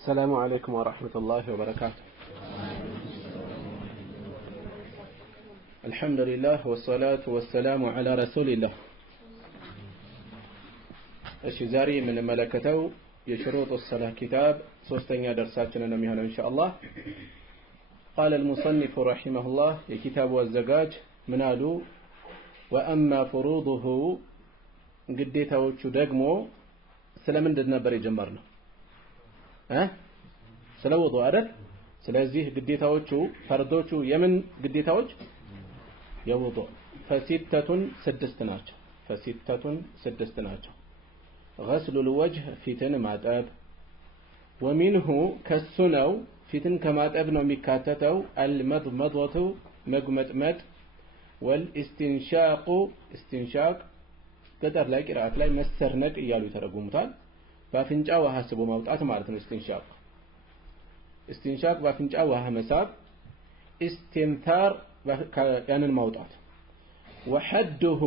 السلام عليكم ورحمة الله وبركاته. الحمد لله والصلاة والسلام على رسول الله. الشزاري من ملكته يشروط الصلاة كتاب سوستنيا درساتنا نميهنا إن شاء الله. قال المصنف رحمه الله الكتاب والزجاج منالو وأما فروضه قديته وشدقمو سلام دنا بري جمرنا ስለወጡ አይደል ስለዚህ ግዴታዎቹ ፈርዶቹ የምን ግዴታዎች የወጡ ፈሲተቱን ስድስት ናቸው غسل الوجه ፊትን ማጠብ ومنه ከሱነው ፊትን ከማጠብ ነው የሚካተተው المضمضة መጉመጥመጥ والاستنشاق ገጠር ላይ ቂራአት ላይ መሰርነቅ እያሉ ይተረጉሙታል በአፍንጫ ውሃ ስቦ ማውጣት ማለት ነው استنشاق በአፍንጫ ውሃ መሳብ استنثار ያንን ማውጣት وحده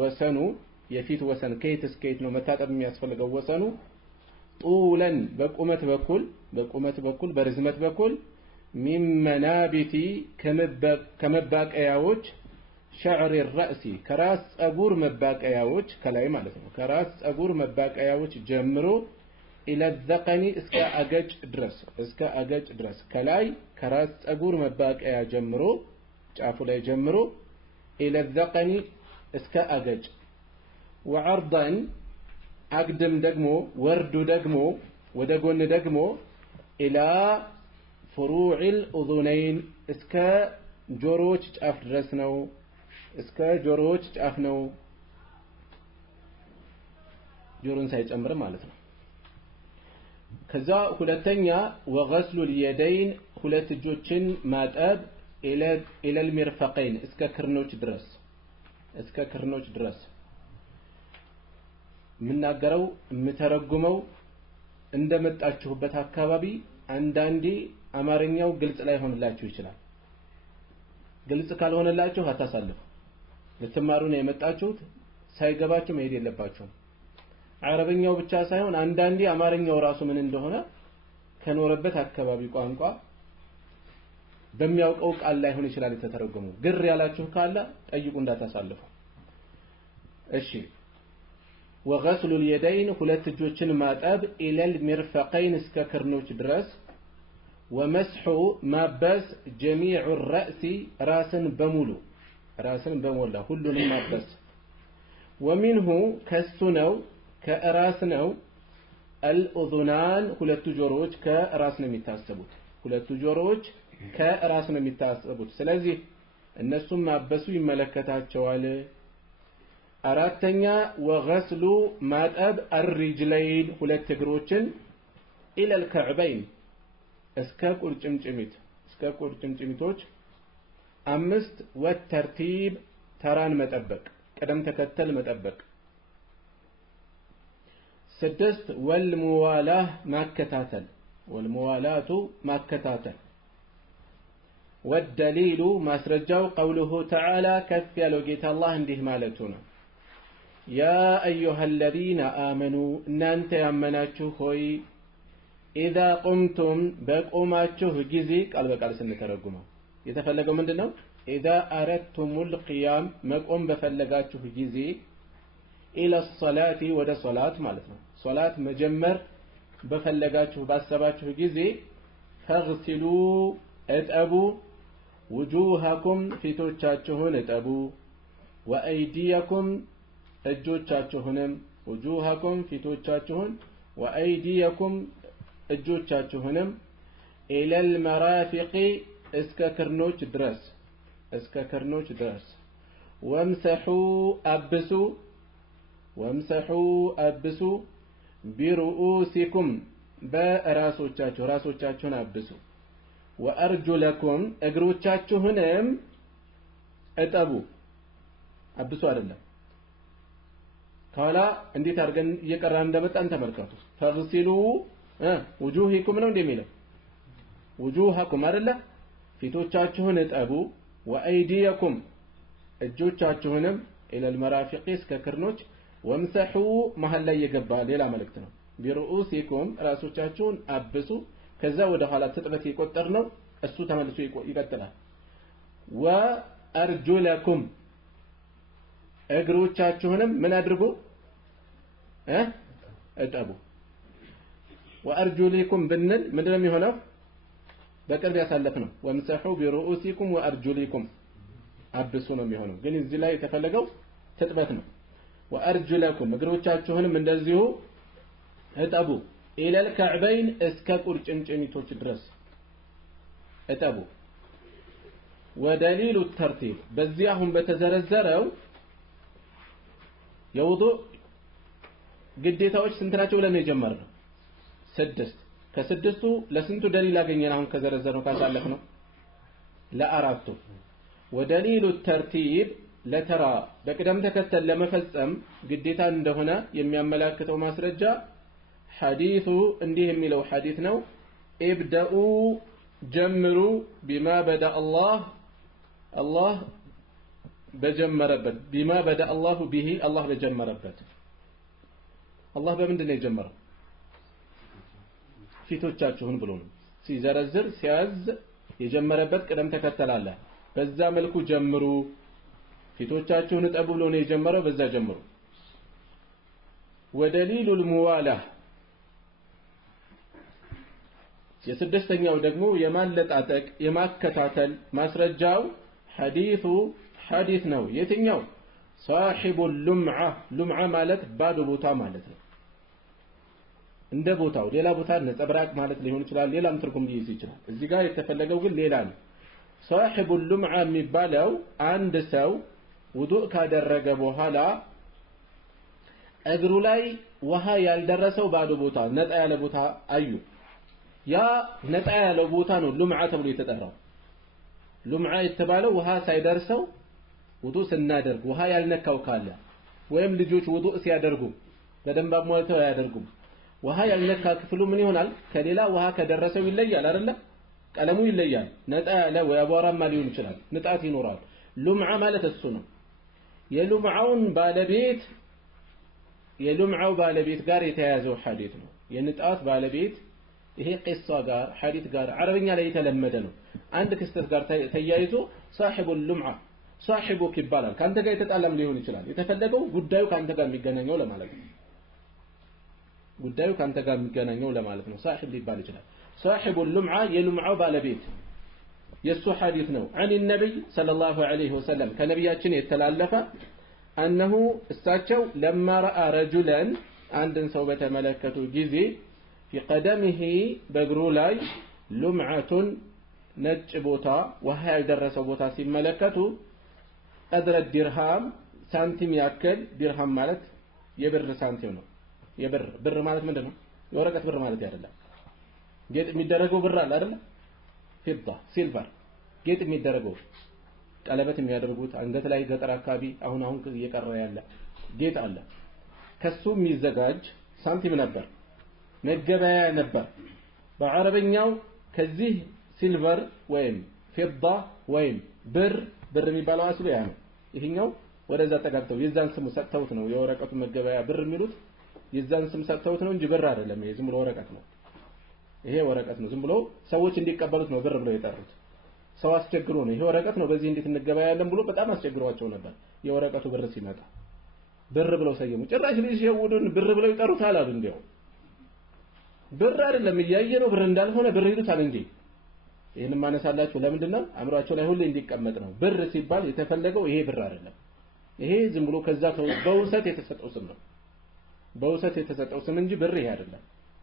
ወሰኑ የፊት ወሰን ከየት እስከ የት ነው መታጠብ የሚያስፈልገው ወሰኑ طولا በቁመት በኩል በርዝመት በኩል من منابت ከመባቀያዎች شعر الرأس كراس أجور مباقياوج كلاي مالتنا كراس أجور مباقياوج جمرو إلى الذقن اسكا أجج درس كلاي كراس أجور مباقيا جمرو شافوا لي جمرو إلى الذقن اسكا أجج وعرضا أقدم دقمو ورد دقمو ودقون دقمو إلى فروع الأذنين اسكا جوروش شاف درسنو እስከ ጆሮዎች ጫፍ ነው ጆሮን ሳይጨምር ማለት ነው ከዛ ሁለተኛ وغسل اليدين ሁለት እጆችን ማጠብ الى المرفقين እስከ ክርኖች ድረስ ምናገረው ምተረጉመው እንደመጣችሁበት አካባቢ አንዳንዴ አማርኛው ግልጽ ላይ ሆነላችሁ ይችላል ግልጽ ካልሆነላችሁ አታሳልፉ ለተማሩ ነው የመጣችሁት ሳይገባችሁ መሄድ የለባችሁም አረበኛው ብቻ ሳይሆን አንዳንዴ አማርኛው ራሱ ምን እንደሆነ ከኖረበት አካባቢ ቋንቋ በሚያውቀው ቃል ላይ ሆነ ይችላል የተተረጎሙ ግር ያላችሁ ካለ ጠይቁ እንዳታሳልፉ እሺ وغسل اليدين ሁለት እጆችን ማጠብ الى المرفقين እስከ ክርኖች ድረስ ومسح مابس جميع الرأس راسن بمولا كلهم مابس ومنه كالسنو كأراسنو الأذنان ሁለቱ ጆሮዎች ከራስ ነው የሚታሰቡት ስለዚህ እነሱም ማበሱ ይመለከታቸዋል አራተኛ وغسل ማጠብ الرجلين ሁለት እግሮችን الى الكعبين እስከ ቁርጭምጭሚቶች አምስት ወተርቲብ ተራን መጠበቅ ቀደም ተከተል መጠበቅ ስድስት والموالاة ማከታተል والدليل ማስረጃው قوله تعالى كف ያለው ጌታ አላህ እንዲህ ማለቱ ነው يا أيها الذين آمنوا እናንተ ያመናችሁ ሆይ إذا قمتم بقوماتችሁ ጊዜ ቃል በቃል ስንተረጉመው የተፈለገው ምንድነው إذا أردتم القيام መቆም በፈለጋችሁ ጊዜ إلى الصلاة ወደ ሶላት ማለት ነው ሶላት መጀመር በፈለጋችሁ ባሰባችሁ ጊዜ فاغسلوا እጠቡ وجوهكم ፊቶቻችሁን እጠቡ وأيديكم እጆቻችሁንም وجوهكم ፊቶቻችሁን وأيديكم እጆቻችሁንም الى المرافق እስከ ክርኖች ድረስ وامسحوا ابسوا برؤوسكم ራሶቻችሁን አብሱ وارجلكم እግሮቻችሁንም እጠቡ አብሱ አይደለም ካላ እንዴት አድርገን እየቀራን እንደመጣን ተመልከቱ فاغسلوا وجوهكم ነው እንደሚለው وجوهكم አይደለ ፊቶቻችሁን እጠቡ وأيديكم እጆቻችሁንም الى المرافق እስከ ክርኖች وامسحوا መሃል ላይ የገባ ሌላ መልእክት ነው ቢሩኡሲኩም ራሶቻችሁን አብሱ ከዛ ወደ ኋላ ትጥበት የቆጠርነው እሱ ተመልሶ ይቀጥላል ወአርጁለኩም እግሮቻችሁንም ምን አድርጉ እጠቡ ወአርጁሊኩም ብንል ምንድነው የሚሆነው በቅርብ ያሳለፍነው ወምሰሑ ቢሩኡሲኩም ወአርጁሊኩም አብሱ ነው የሚሆነው ግን እዚህ ላይ የተፈለገው ትጥበት ነው ወአርጁለኩም እግሮቻችሁንም እንደዚሁ እጠቡ ኢለል ከዕበይን እስከ ቁርጭምጭሚቶች ድረስ እጠቡ ወደሊሉ ተርቲብ በዚህ አሁን በተዘረዘረው የውዱእ ግዴታዎች ስንት ናቸው ብለን የጀመርነው 6 ከስድስቱ ለስንቱ ደሊል አገኘን አሁን ከዘረዘርነው ካሳለፍነው ለአራቱ ወደሊሉ ተርቲብ ለተራ በቅደም ተከተል ለመፈጸም ግዴታ እንደሆነ የሚያመላክተው ማስረጃ ሐዲሱ እንዲህ የሚለው ሐዲስ ነው ኢብደኡ ጀምሩ ቢማ በዳ አላህ በጀመረበት ቢማ በዳ አላሁ ቢሂ አላህ በጀመረበት አላህ በምንድን ነው የጀመረው ፊቶቻችሁን ብሎ ነው ሲዘረዝር ሲያዝ የጀመረበት ቅደም ተከተል አለ በዛ መልኩ ጀምሩ ፊቶቻችሁን እጠቡ ብሎ ነው የጀመረው በዛ ጀምሩ ወደሊሉል ሙዋላህ የስድስተኛው ደግሞ የማለጣጠቅ የማከታተል ማስረጃው ሐዲስ ነው የትኛው صاحب ሉምዓ ማለት ባዶ ቦታ ማለት ነው እንደ ቦታው ሌላ ቦታ ነጸብራቅ ማለት ሊሆን ይችላል ሌላም ትርጉም ሊይዝ ይችላል እዚህ ጋር የተፈለገው ግን ሌላ ነው صاحب ሉምዓ የሚባለው አንድ ሰው ውዱእ ካደረገ በኋላ እግሩ ላይ ውሃ ያልደረሰው ባዶ ቦታ ነጣ ያለ ቦታ አዩ ያ ነጣ ያለ ቦታ ነው ሉምዓ ተብሎ የተጠራው ሉምዓ የተባለው ውሃ ሳይደርሰው ውዱእ ስናደርግ ውሃ ያልነካው ካለ ወይም ልጆች ውዱእ ሲያደርጉ በደንብ አሟልተው ያደርጉም ውሃ ያልነካ ክፍሉ ምን ይሆናል ከሌላ ውሃ ከደረሰው ይለያል አይደል ቀለሙ ይለያል ነጣ ያለ ወይ አቧራማ ሊሆን ይችላል ንጣት ይኖራል ሉምዓ ማለት እሱ ነው የሉምዓው ባለቤት ጋር የተያያዘው ሐዲስ ነው የንጣት ባለቤት ይሄ ቂሷ ጋር ሐዲስ ጋር አረብኛ ላይ የተለመደ ነው አንድ ክስተት ጋር ተያይዞ صاحب ሉምዓ صاحبك ይባላል ካንተ ጋር የተጣላም ሊሆን ይችላል የተፈለገው ጉዳዩ ካንተ ጋር የሚገናኘው ለማለት ነው ጉዳዩ ካንተ ጋር የሚገናኘው ለማለት ነው صاحب ሊባል ይችላል صاحب ሉምዓ የሉምዓው ባለቤት የሱ ሐዲስ ነው عن النبي صلى الله عليه وسلم ከነብያችን የተላለፈ أنه እሳቸው لما رأى رجلا አንድን ሰው በተመለከቱ ጊዜ في قدمه በእግሩ ላይ ሉምዓة ነጭ ቦታ ውሃ ያልደረሰው ቦታ ሲመለከቱ قدر الدرهم ሳንቲም ያክል ድርሃም ማለት የብር ሳንቲም ነው ብር ማለት ምንድነው የወረቀት ብር ማለት አይደለም ጌጥ የሚደረገው ብር አለ አይደል ፊዳ ሲልቨር ጌጥ የሚደረገው ቀለበት የሚያደርጉት አንገት ላይ ገጠር አካባቢ አሁን እየቀረ ያለ ጌጥ አለ ከሱ የሚዘጋጅ ሳንቲም ነበር መገበያ ነበር በአረበኛው ከዚህ ሲልቨር ወይም ፊዳ ወይም ብር የሚባለው አስሉ ያ ነው ይሄኛው ወደዛ ተጋብተው የዛን ስም ሰጥተውት ነው የወረቀቱ መገበያ ብር የሚሉት የዛን ስም ሰጥተውት ነው እንጂ ብር አይደለም ይሄ ዝም ብሎ ወረቀት ነው ይሄ ወረቀት ነው ዝም ብሎ ሰዎች እንዲቀበሉት ነው ብር ብለው የጠሩት ሰው አስቸግሮ ነው ይሄ ወረቀት ነው በዚህ እንዴት እንገበያለን ብሎ በጣም አስቸግሯቸው ነበር የወረቀቱ ብር ሲመጣ ብር ብለው ሰየሙ ጭራሽ ሊሸውዱን ብር ብለው ይጠሩታል አሉ እንዴው ብር አይደለም እያየ ነው ብር እንዳልሆነ ብር ይሉታል እንጂ ይሄን ማነሳላችሁ ለምንድነው አምሯቸው ላይ ሁሌ እንዲቀመጥ ነው ብር ሲባል የተፈለገው ይሄ ብር አይደለም ይሄ ዝም ብሎ ከዛ በውሰት የተሰጠው ስም ነው በውሰት የተሰጠው ስም እንጂ ብር ይሄ አይደለም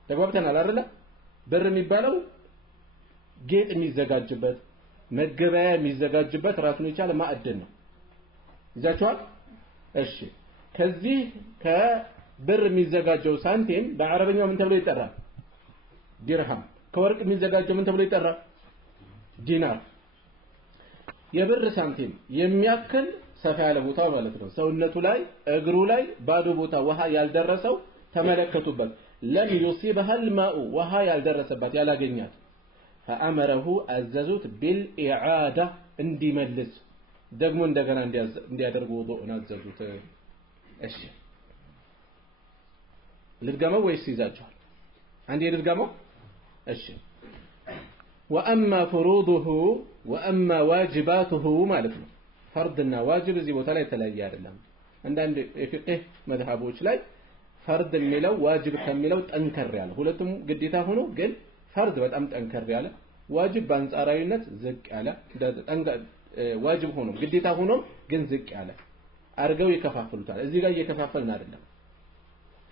ተግባብተናል አይደል ብር የሚባለው ጌጥ የሚዘጋጅበት መገበያ የሚዘጋጅበት ራሱን የቻለ ማዕድን ነው ይዛችኋል እሺ ከዚህ ከብር የሚዘጋጀው ሳንቲም በአረበኛው ምን ተብሎ ይጠራል ዲርሃም ከወርቅ የሚዘጋጀው ምን ተብሎ ይጠራል ዲናር የብር ሳንቲም የሚያክል ሰፋ ያለ ቦታ ማለት ነው ሰውነቱ ላይ እግሩ ላይ ባዶ ቦታ ውሃ ያልደረሰው ተመለከቱበት ለም يصيبها الماء ውሃ ያልደረሰባት ያላገኛት فأمره አዘዙት بالإعادة እንዲመልስ ደግሞ እንደገና እንዲያደርጉ ውዱእን አዘዙት እሺ ልድገመው ወይስ ይዛችኋል? አንዴ ልድገመው። እሺ وأما فروضه وأما واجباته ማለት ነው። ፈርድና ዋጅብ እዚህ ቦታ ላይ የተለያየ አይደለም። አንዳንድ የፍቅህ መዝሐቦች ላይ ፈርድ የሚለው ዋጅብ ከሚለው ጠንከር ያለ ሁለቱም ግዴታ ሆኖ ግን ፈርድ በጣም ጠንከር ያለ ዋጅብ በአንጻራዊነት ዝቅ ያለ ዋጅብ ሆኖ ግዴታ ሆኖ ግን ዝቅ ያለ አርገው ይከፋፍሉታል። እዚህ ጋር እየከፋፈልን አይደለም።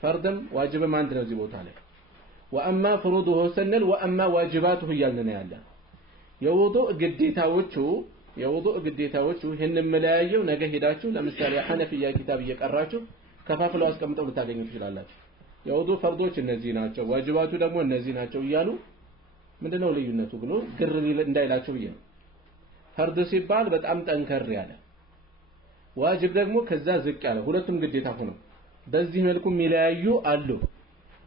ፈርድም ዋጅብም አንድ ነው እዚህ ቦታ ላይ وأما فروضه سنل وأما واجباته እያልን ያለ የውዱእ ግዴታዎቹ ይሄንን መለያየው ነገ ሄዳችሁ ለምሳሌ ሐነፊያ ኪታብ እየቀራችሁ ከፋፍለው አስቀምጠው ልታገኙ ትችላላችሁ። የውዱእ ፈርዶች እነዚህ ናቸው፣ ዋጅባቱ ደግሞ እነዚህ ናቸው እያሉ ምንድነው ልዩነቱ ብሎ ግር እንዳይላችሁ ብዬ ነው። ፈርድ ሲባል በጣም ጠንከር ያለ ዋጅብ ደግሞ ከዛ ዝቅ ያለ ሁለቱም ግዴታ ሆኖ በዚህ መልኩ የሚለያዩ አሉ።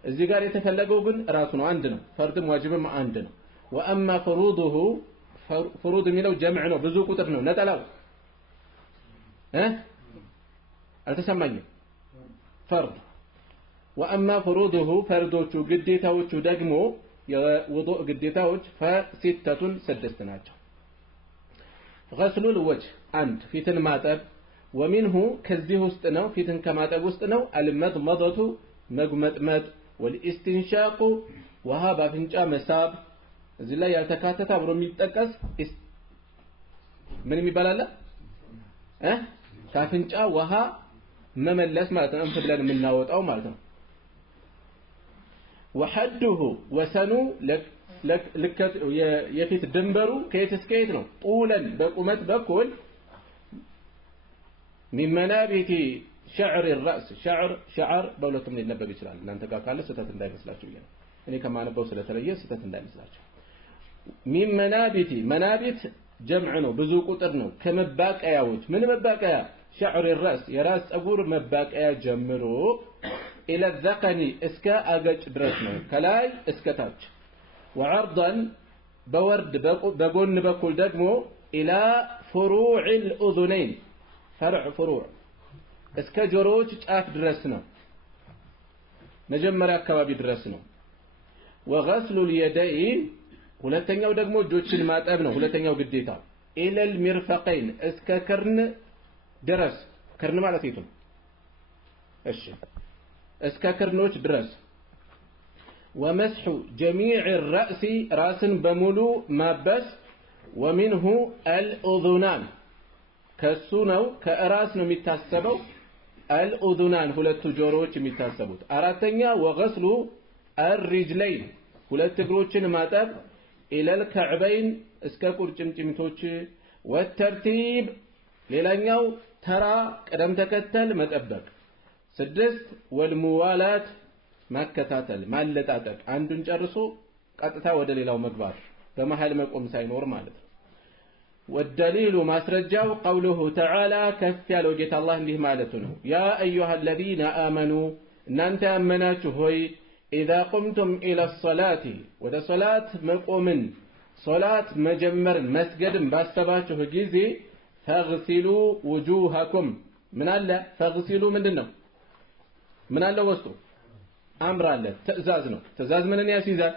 እዚህ ጋር የተፈለገው ግን ራሱ ነው አንድ ነው። ፈርድም ዋጅብም አንድ ነው። وأما فروضه فروض የሚለው ጀምዕ ነው ብዙ ቁጥር ነው ነጠላው አልተሰማኝም ፈርድ وأما فروضه ፈርዶቹ ግዴታዎቹ ደግሞ የውዱእ ግዴታዎች فستة ስድስት ናቸው። غسل الوجه አንድ ፊትን ማጠብ ومنه ከዚህ ውስጥ ነው ፊትን ከማጠብ ውስጥ ነው المضمضة መጉመጥመጥ والاستنشاق وها በአፍንጫ መሳብ እዚህ ላይ ያልተካተተ አብሮ የሚጠቀስ ምን የሚባል ከአፍንጫ ውሃ መመለስ ማለት ነው። እንፍ ብለን የምናወጣው ማለት ነው። وحده ወሰኑ ልከት የፊት ድንበሩ ከየት እስከ የት ነው? ጡለን በቁመት በኩል من منابت شعر الرأس شعر በሁለቱም ሊነበብ ይችላል። እናንተ ጋር ካለ ስተት እንዳይመስላችሁ ይላል። እኔ ከማነበው ስለተለየ ስተት እንዳይመስላችሁ። من منابت جمع ነው ብዙ ቁጥር ነው። ከመባቀያዎች ምን መባቀያ? شعر الرأس የራስ ጸጉር መባቀያ ጀምሮ الى الذقن እስከ አገጭ ድረስ ነው ከላይ እስከ ታች። وعرضا በወርድ በጎን በኩል ደግሞ الى فروع الاذنين فروع እስከ ጆሮዎች ጫፍ ድረስ ነው መጀመሪያ አካባቢ ድረስ ነው። وغسل اليدين ሁለተኛው ደግሞ እጆችን ማጠብ ነው ሁለተኛው ግዴታ። الى المرفقين እስከ ክርን ድረስ ክርን ማለት የቱ ነው? እሺ እስከ ክርኖች ድረስ። ومسح جميع الرأس راسን በሙሉ ማበስ ومنه الأذنان ከሱ ነው ከራስ ነው የሚታሰበው الأذنان ሁለቱ ጆሮዎች የሚታሰቡት። አራተኛ وغسل الرجلين ሁለት እግሮችን ማጠብ الى الكعبين እስከ ቁርጭምጭሚቶች والترتيب ሌላኛው ተራ ቀደም ተከተል መጠበቅ። ስድስት والموالات ማከታተል ማለጣጠቅ አንዱን ጨርሶ ቀጥታ ወደ ሌላው መግባት በመሃል መቆም ሳይኖር ማለት ነው። والدليل ማስረጃው قوله تعالى ከፍ ያለው ጌታ አላህ እንዲህ ማለቱ ነው يا ايها الذين امنوا እናንተ ያመናችሁ ሆይ اذا قمتم الى الصلاه ወደ ሶላት መቆምን ሶላት መጀመርን መስገድን ባሰባችሁ ጊዜ فاغسلوا وجوهكم ምን አለ فاغسلوا ምንድነው ምን አለ ወስጡ አምር አለ ትእዛዝ ነው። ትእዛዝ ምንን ያስይዛል?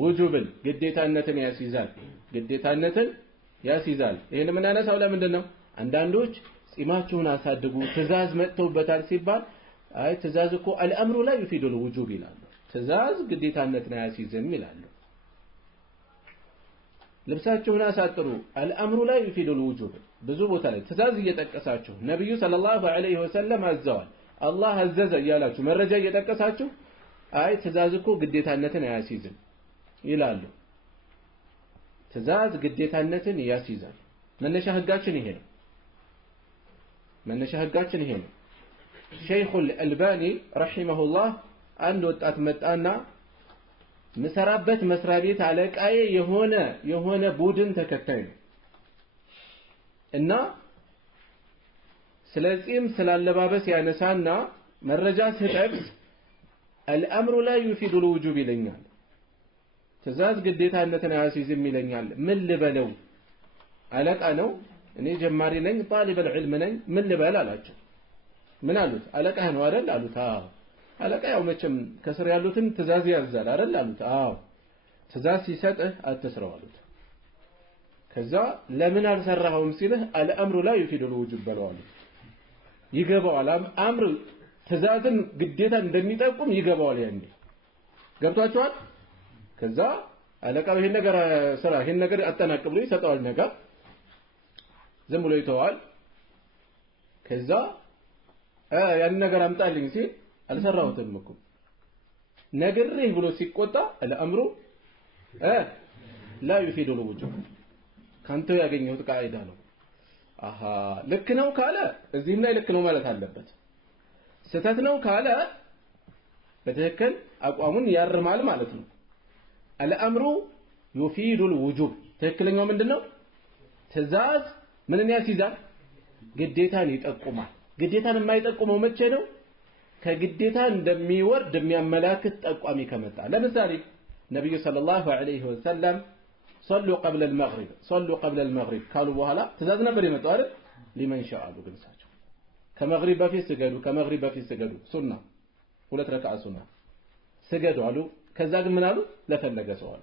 ውጁብን ግዴታነትን ያስይዛል ያስይዛል። ይሄን ምን ያነሳው ለምንድን ነው? አንዳንዶች ጺማችሁን አሳድጉ ትእዛዝ መጥተውበታል ሲባል አይ ትእዛዝ እኮ አልአምሩ ላይ يفيد الوجوب ይላሉ። ትእዛዝ ግዴታነትን ያስይዝም ይላሉ። ልብሳችሁን አሳጥሩ አልአምሩ ላይ يفيد الوجوب ብዙ ቦታ ላይ ትእዛዝ እየጠቀሳችሁ ነብዩ ሰለላሁ ዐለይሂ ወሰለም አዘዋል አላህ አዘዘ እያላችሁ መረጃ እየጠቀሳችሁ አይ ትእዛዝ እኮ ግዴታነትን አያስይዝም ይላሉ። ትእዛዝ ግዴታነትን ያስይዛል። መነሻ ህጋችን ይሄ ነው። ሸይኹ አልአልባኒ ረሂመሁላህ አንድ ወጣት መጣና ምሰራበት መስሪያ ቤት አለቃዬ የሆነ ቡድን ተከታይ ነው እና ስለዚህም ስላለባበስ ያነሳና መረጃ ሲጠቅስ الامر لا يفيد الوجوب ይለኛል። ትእዛዝ ግዴታነትን አያስይዝም ይለኛል። ምን ልበለው? አለቃ ነው እኔ ጀማሪ ነኝ طالب العلم ነኝ ምን ልበል አላቸው። ምን አሉት? አለቃህ ነው አይደል አሉት። አለቃ ያው መቼም ከስር ያሉትን ትእዛዝ ያዛል አይደል አሉት። አዎ ትእዛዝ ሲሰጥህ አትስራው አሉት። ከዛ ለምን አልሰራኸውም ሲልህ አልአምሩ ላ يفيد الوجوب በለው አሉት። ይገባዋል አምር ትእዛዝን ግዴታ እንደሚጠቁም ይገባዋል። ያንዴ ገብቷችኋል? ከዛ አለቃው ይሄን ነገር ስራ ይሄን ነገር አጠናቅ ብሎ ይሰጠዋል። ነገር ዝም ብሎ ይተዋል። ከዛ ያን ነገር አምጣልኝ ሲል አልሰራሁትም እኮ ነግሬህ ብሎ ሲቆጣ አልአምሩ لا يفيد الوجوب ካንተ ያገኘሁት ቃይዳ ነው። አሃ ልክ ነው ካለ እዚህም ላይ ልክ ነው ማለት አለበት። ስተት ነው ካለ በትክክል አቋሙን ያርማል ማለት ነው። አልአምሩ يفيد الوجوب ትክክለኛው ምንድነው? ትእዛዝ ምንን ያስይዛል? ግዴታን ይጠቁማል። ግዴታን የማይጠቁመው መቼ ነው? ከግዴታ እንደሚወርድ የሚያመላክት ጠቋሚ ከመጣ። ለምሳሌ ነብዩ ሰለላሁ ዐለይሂ ወሰለም صلوا قبل المغرب ካሉ በኋላ ትእዛዝ ነበር የመጣው አይደል? ሊመን ሻአሉ ግን ሳቸው ከመግሪብ በፊት ስገዱ ሱና 2 ረካዓ ሱና ስገዱ አሉ። ከዛ ግን ምን አሉ? ለፈለገ ሰው አሉ።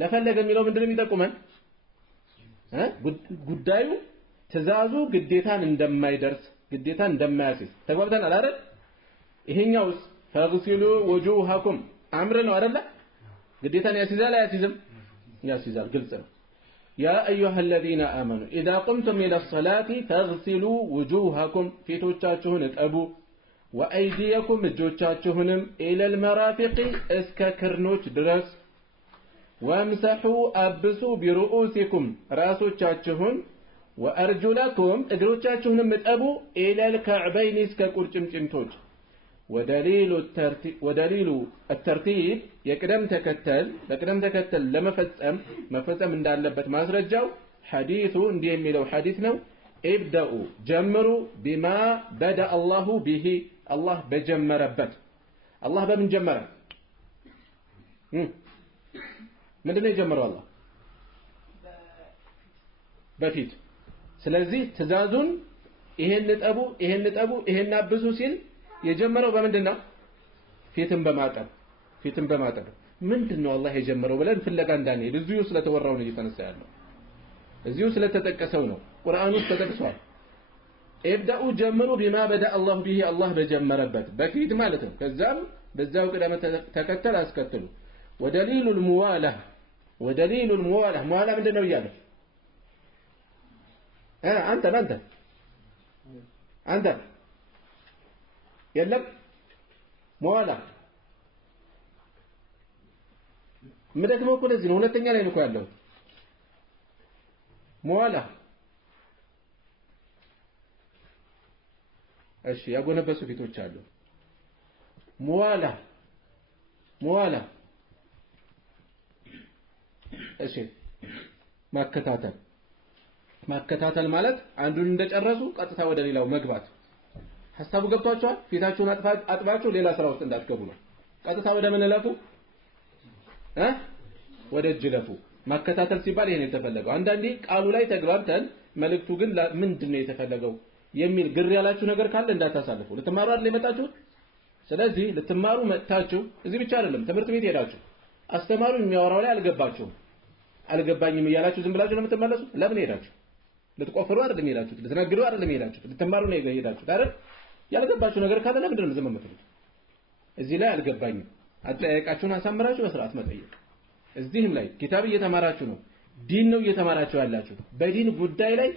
ለፈለገ የሚለው ምንድነው የሚጠቁመን? ጉዳዩ ትእዛዙ ግዴታን እንደማይደርስ ግዴታን እንደማያስይዝ ተግባብተናል አይደል? ይሄኛውስ ፈግሲሉ ወጁሃኩም አምር ነው አይደል? ግዴታን ያስይዛል አያስይዝም? ያስይዛል። ግልጽ ነው። ያ አዩሃ الذين آمنوا إذا قمتم إلى الصلاة فاغسلوا وجوهكم ፊቶቻችሁን እጠቡ وأيديكم እጆቻችሁንም إلى المرافق እስከ ክርኖች ድረስ وامسحوا أبسوا برؤوسكم ራሶቻችሁን وأرجلكم እግሮቻችሁንም እጠቡ إلى الكعبين እስከ ቁርጭምጭሚቶች ودليل الترتيب يقدم تكتل ለመፈጸም እንዳለበት ማስረጃው ሐዲሱ እንዲህ የሚለው ሐዲስ ነው። ابدأوا جمروا بما بدأ الله به الله በጀመረበት الله በምን ጀመረ? ምንድነው የጀመረው? አላህ በፊት። ስለዚህ ትእዛዙን ይሄን እጠቡ ይሄን አብሱ ሲል የጀመረው በምንድነው? ፊትን በማጠብ ምንድነው አላህ የጀመረው ብለን ፍለጋ እንዳንሄድ እዚሁ ስለተወራው ነው እየተነሳ ያለው። እዚሁ ስለተጠቀሰው ነው። ቁርአን ውስጥ ተጠቅሷል። ኢብዳኡ ጀምሩ ቢማ በዳ አላህ ቢሂ አላህ በጀመረበት በፊት ማለት ነው። ከዛም በዛው ቅደም ተከተል አስከትሉ። ወደሊሉል ሙዋላህ ሙዋላ ምንድነው ይያለ? አንተ የለም ሙዋላ ምንድነው እኮ ለዚህ ነው ሁለተኛ ላይ ነው ያለው። ሙዋላ እሺ ያጎነበሱ ፊቶች አሉ። ሙዋላ እሺ ማከታተል ማለት አንዱን እንደጨረሱ ቀጥታ ወደ ሌላው መግባት። ሐሳቡ ገብቷቸዋል? ፊታችሁን አጥባችሁ ሌላ ስራ ውስጥ እንዳትገቡ ነው። ቀጥታ ወደ ምን ለፉ? ወደ እጅ ለፉ። ማከታተል ሲባል ይሄን የተፈለገው። አንዳንዴ ቃሉ ላይ ተግባብተን መልእክቱ ግን ምንድነው የተፈለገው የሚል ግር ያላችሁ ነገር ካለ እንዳታሳልፉ። ልትማሩ አይደል የመጣችሁት? ስለዚህ ልትማሩ መጣችሁ እዚህ ብቻ አይደለም ትምህርት ቤት ሄዳችሁ አስተማሪው የሚያወራው ላይ አልገባኝም እያላችሁ ዝም ብላችሁ ነው የምትመለሱት። ለምን ሄዳችሁ? ልትቆፍሩ አይደለም ሄዳችሁት? ልትነግዱ አይደለም ሄዳችሁት? ልትማሩ ነው ሄዳችሁት አይደል? ያልገባችሁ ነገር ካለ ለምንድን ነው ዝም የምትሉት? እዚህ ላይ አልገባኝም አጠያየቃችሁን አሳምራችሁ በስርዓት መጠየቅ። እዚህም ላይ ኪታብ እየተማራችሁ ነው፣ ዲን ነው እየተማራችሁ ያላችሁ። በዲን ጉዳይ ላይ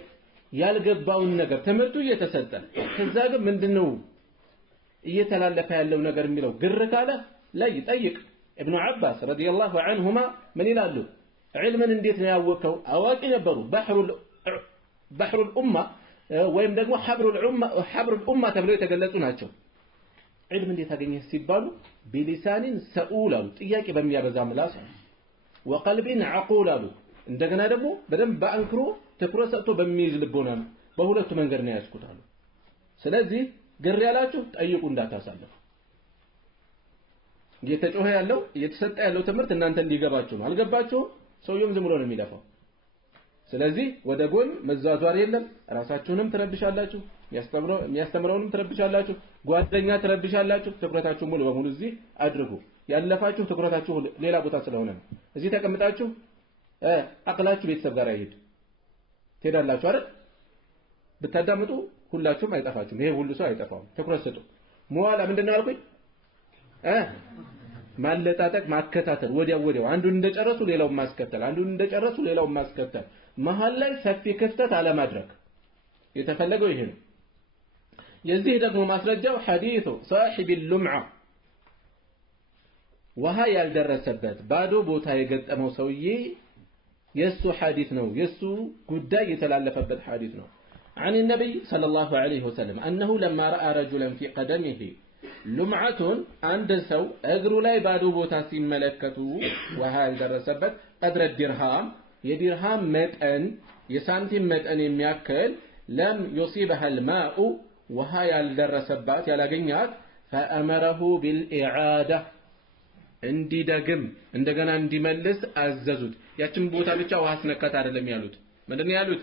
ያልገባውን ነገር ትምህርቱ እየተሰጠ ከዛ ግን ምንድነው እየተላለፈ ያለው ነገር የሚለው ግር ካለ ላይ ጠይቅ። ኢብኑ አባስ ረዲየላሁ ዐንሁማ ምን ይላሉ? ዒልምን እንዴት ነው ያወቀው? አዋቂ ነበሩ። ባህሩል ኡማ ወይም ደግሞ ሐብሩል ኡማ ተብለው የተገለጹ ናቸው። ዒልም እንዴት አገኘህ ሲባሉ ቢሊሳኒን ሰኡል አሉ፣ ጥያቄ በሚያበዛ ምላስ፣ ወቀልቢን ዐቁል አሉ፣ እንደገና ደግሞ በደንብ በአንክሮ ትኩረት ሰጥቶ በሚይዝ ልቦና ነው። በሁለቱ መንገድ ነው ያስኩት አሉ። ስለዚህ ግር ያላችሁ ጠይቁ እንዳታሳልፉ። እየተጮኸ ያለው እየተሰጠ ያለው ትምህርት እናንተ እንዲገባችሁ ነው። አልገባችሁም ሰውየውም ዝም ብሎ ነው የሚለፋው። ስለዚህ ወደ ጎን መዟዟር የለም። ራሳችሁንም ትረብሻላችሁ፣ የሚያስተምረውንም ትረብሻላችሁ። ጓደኛ ትረብሻላችሁ ትኩረታችሁ ሙሉ በሙሉ እዚህ አድርጉ ያለፋችሁ ትኩረታችሁ ሌላ ቦታ ስለሆነ ነው እዚህ ተቀምጣችሁ አቅላችሁ ቤተሰብ ጋር አይሄድ ትሄዳላችሁ አይደል ብታዳምጡ ሁላችሁም አይጠፋችሁም ይሄ ሁሉ ሰው አይጠፋም ትኩረት ስጡ መዋላ ምንድነው አልኩኝ ማለጣጠቅ ማከታተል ወዲያው አንዱን እንደጨረሱ ሌላውን ማስከተል አንዱን እንደጨረሱ ሌላውን ማስከተል መሃል ላይ ሰፊ ክፍተት አለማድረግ የተፈለገው ይሄ ነው የዚህ ደግሞ ማስረጃው ሐዲሱ صاحب اللمعة ውሃ ያልደረሰበት ባዶ ቦታ የገጠመው ሰውዬ የሱ ሐዲስ ነው የሱ ጉዳይ የተላለፈበት ሐዲስ ነው عن النبي صلى الله عليه وسلم أنه لما رأى رجلا في قدمه لمعة عند سو أجر لا يبادو بوتا سيملكتو وها يالدرسبت قدر الدرهم يدرهم متأن يسانتم متأن يمياكل لم يصيبها الماء وها يالدرسبت يالاغنيات فأمره بالإعادة عندي دغم عندنا عندي ملس أززوت ያችን ቦታ ብቻ ውሃ አስነካት አይደለም ያሉት ምንድነው ያሉት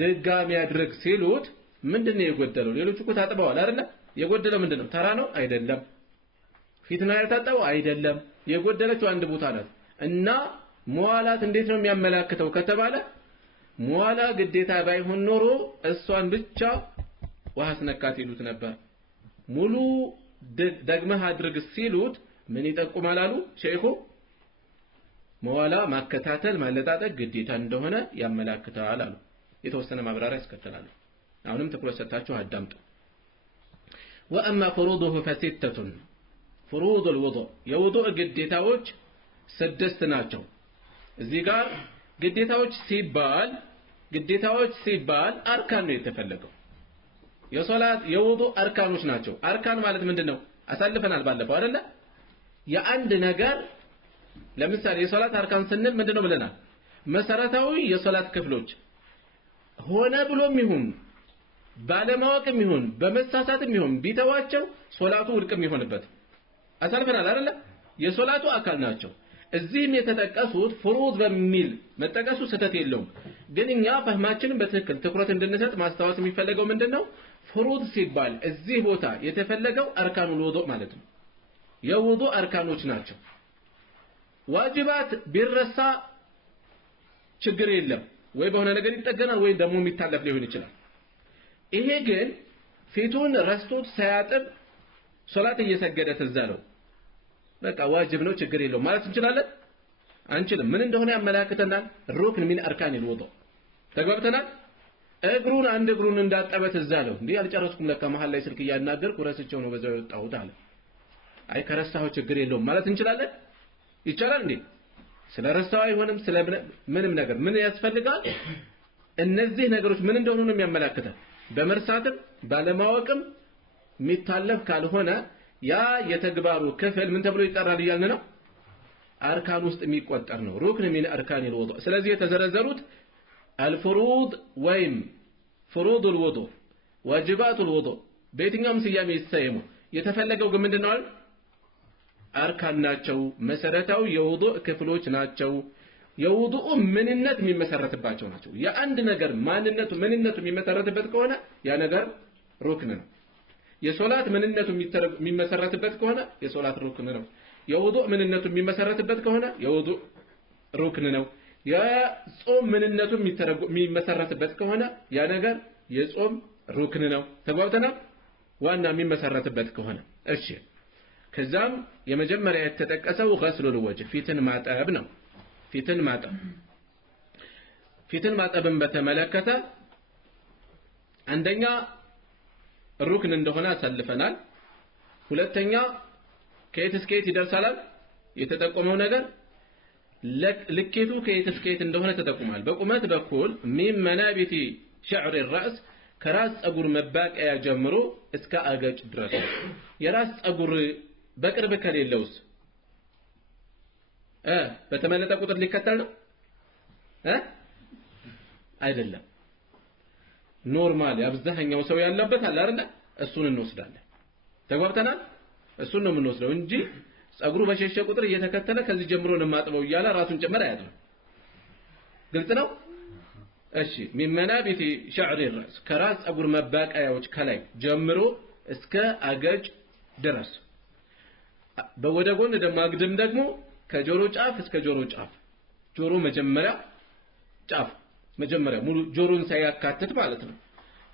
ድጋሚ ያድርግ ሲሉት ምንድነው የጎደለው ሌሎች እኮ ታጥበዋል አይደለ የጎደለው ምንድነው ተራ ነው አይደለም ፊትና ያልታጠበው አይደለም የጎደለችው አንድ ቦታ ናት እና መዋላት እንዴት ነው የሚያመላክተው ከተባለ መዋላ ግዴታ ባይሆን ኖሮ እሷን ብቻ ውሃ አስነካት ይሉት ነበር ሙሉ ደግመህ አድርግ ሲሉት ምን ይጠቁማል አሉ ሼኹ መዋላ ማከታተል ማለጣጠቅ ግዴታ እንደሆነ ያመላክታል አሉ የተወሰነ ማብራሪያ ያስከተላሉ አሁንም ትኩረት ሰጣችሁ አዳምጡ وأما فروضه فستة فروض الوضوء የውዱእ ግዴታዎች ስድስት ናቸው እዚህ ጋር ግዴታዎች ሲባል አርካን ነው የተፈለገው የሶላት የውዱእ አርካኖች ናቸው አርካን ማለት ምንድነው አሳልፈናል ባለፈው አይደለ የአንድ ነገር ለምሳሌ የሶላት አርካን ስንል ምንድነው ብለናል መሰረታዊ የሶላት ክፍሎች ሆነ ብሎም ይሁን ባለማወቅም ይሁን በመሳሳትም ይሁን ቢተዋቸው ሶላቱ ውድቅም ይሆንበት አሳልፈናል አይደለ የሶላቱ አካል ናቸው እዚህም የተጠቀሱት ፍሩድ በሚል መጠቀሱ ስህተት የለውም ግን እኛ ፈህማችንን በትክክል ትኩረት እንድንሰጥ ማስተዋወስ የሚፈልገው ምንድነው ፍሩድ ሲባል እዚህ ቦታ የተፈለገው አርካኑል ውዱእ ማለት ነው የውዱእ አርካኖች ናቸው ዋጅባት ቢረሳ ችግር የለም ወይ በሆነ ነገር ይጠገናል ወይ ደግሞ የሚታለፍ ሊሆን ይችላል ይሄ ግን ፊቱን ረስቶት ሳያጥብ ሶላት እየሰገደ ተዛለው በቃ ዋጅብ ነው ችግር የለው ማለት እንችላለን አንችልም ምን እንደሆነ ያመላክተናል ሩክን ሚን አርካኒል ውዱእ ተግባብተናል አንድ እግሩን እንዳጠበ ተዛለው እንዴ አልጨረስኩም ለካ መሃል ላይ ስልክ እያናገርኩ ረስቼው ነው በዛው የወጣሁት አለ አይ ከረሳው ችግር የለው ማለት እንችላለን ይቻላል እንዴ ስለረሳው አይሆንም ምንም ነገር ምን ያስፈልጋል እነዚህ ነገሮች ምን እንደሆኑ ነው የሚያመላክተው በመርሳትም ባለማወቅም የሚታለፍ ካልሆነ ያ የተግባሩ ክፍል ምን ተብሎ ይጠራል ይያልን ነው አርካን ውስጥ የሚቆጠር ነው ሩክን ሚን አርካኒል ውዱእ ስለዚህ የተዘረዘሩት الفروض ወይም فروض الوضوء واجبات الوضوء በየትኛውም ስያሜ ይሰየሙ የተፈለገው ግን ምንድነው አርካን ናቸው መሰረታዊ የውዱእ ክፍሎች ናቸው የውዱእ ምንነት የሚመሰረትባቸው ናቸው የአንድ ነገር ምንነቱ የሚመሰረትበት ከሆነ ያ ነገር ሩክን ነው የሶላት ምንነቱ የሚመሰረትበት ከሆነ የሶላት ሩክን ነው የውዱእ ምንነቱ የሚመሰረትበት ከሆነ የውዱእ ሩክን ነው የጾም ምንነቱ የሚመሰረትበት ከሆነ ያ ነገር የጾም ሩክን ነው ተጓብተናል ዋና የሚመሰረትበት ከሆነ እሺ ከዛም የመጀመሪያ የተጠቀሰው غسل الوجه ፊትን ማጠብ ነው ፊትን ማጠብን በተመለከተ አንደኛ ሩክን እንደሆነ አሳልፈናል ሁለተኛ ከየት እስከ የት ይደርሳል የተጠቆመው ነገር ልኬቱ ከየት እስከ የት እንደሆነ ተጠቁሟል በቁመት በኩል ሚን መናቢቲ شعر الراس ከራስ ጸጉር መባቂያ ጀምሮ እስከ አገጭ ድረስ የራስ ጸጉር በቅርብ ከሌለውስ በተመለጠ ቁጥር ሊከተል ነው አይደለም ኖርማል አብዛኛው ሰው ያለበት አለ አይደል እሱን እንወስዳለን ተጓብተናል እሱን ነው የምንወስደው እንጂ ጸጉሩ በሸሸ ቁጥር እየተከተለ ከዚህ ጀምሮ ነው ማጥበው ይያላ ራሱን ጨመረ ያለው ግልጽ ነው እሺ من منابت شعر الراس ከራስ ጸጉር መባቀያዎች ከላይ ጀምሮ እስከ አገጭ ድረስ በወደ ጎን ደማግድም ደግሞ ከጆሮ ጫፍ እስከ ጆሮ ጫፍ ጆሮ መጀመሪያ ጫፍ መጀመሪያ ሙሉ ጆሮን ሳያካትት ማለት ነው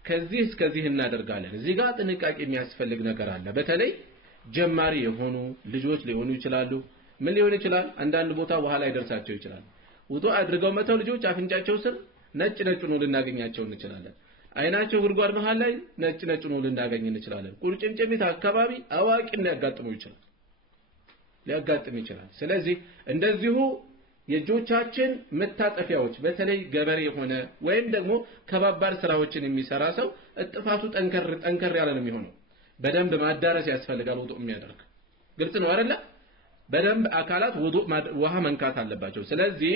ከዚህ እስከዚህ እናደርጋለን እዚህ ጋር ጥንቃቄ የሚያስፈልግ ነገር አለ በተለይ ጀማሪ የሆኑ ልጆች ሊሆኑ ይችላሉ ምን ሊሆን ይችላል አንዳንድ ቦታ ውሃ ላይ ደርሳቸው ይችላል ውዱእ አድርገው መተው ልጆች አፍንጫቸው ስር ነጭ ነው ልናገኛቸው እንችላለን አይናቸው ጉድጓድ መሃል ላይ ነጭ ነው ልናገኝ እንችላለን ቁርጭምጭሚት አካባቢ አዋቂና ሊያጋጥም ይችላል ስለዚህ እንደዚሁ የጆቻችን መታጠፊያዎች በተለይ ገበሬ የሆነ ወይም ደግሞ ከባባር ስራዎችን የሚሰራ ሰው እጥፋቱ ጠንከር ያለ ነው የሚሆነው በደንብ ማዳረስ ያስፈልጋል ውዱእ የሚያደርግ ግልጽ ነው አይደል በደንብ አካላት ውዱእ ውሃ መንካት አለባቸው ስለዚህ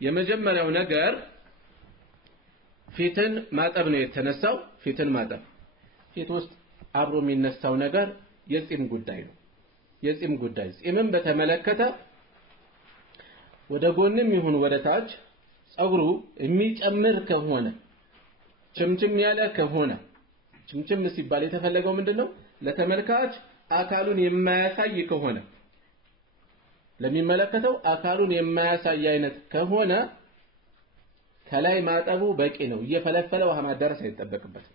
የመጀመሪያው ነገር ፊትን ማጠብ ነው የተነሳው ፊትን ማጠብ ፊት ውስጥ አብሮ የሚነሳው ነገር የጺም ጉዳይ ነው የጺም ጉዳይ ጺምን በተመለከተ ወደ ጎንም ይሁን ወደ ታች ጸጉሩ የሚጨምር ከሆነ ችምችም ያለ ከሆነ ችምችም ሲባል የተፈለገው ምንድነው ለተመልካች አካሉን የማያሳይ ከሆነ ለሚመለከተው አካሉን የማያሳይ አይነት ከሆነ ከላይ ማጠቡ በቂ ነው እየፈለፈለ ውሃ ማዳረስ አይጠበቅበት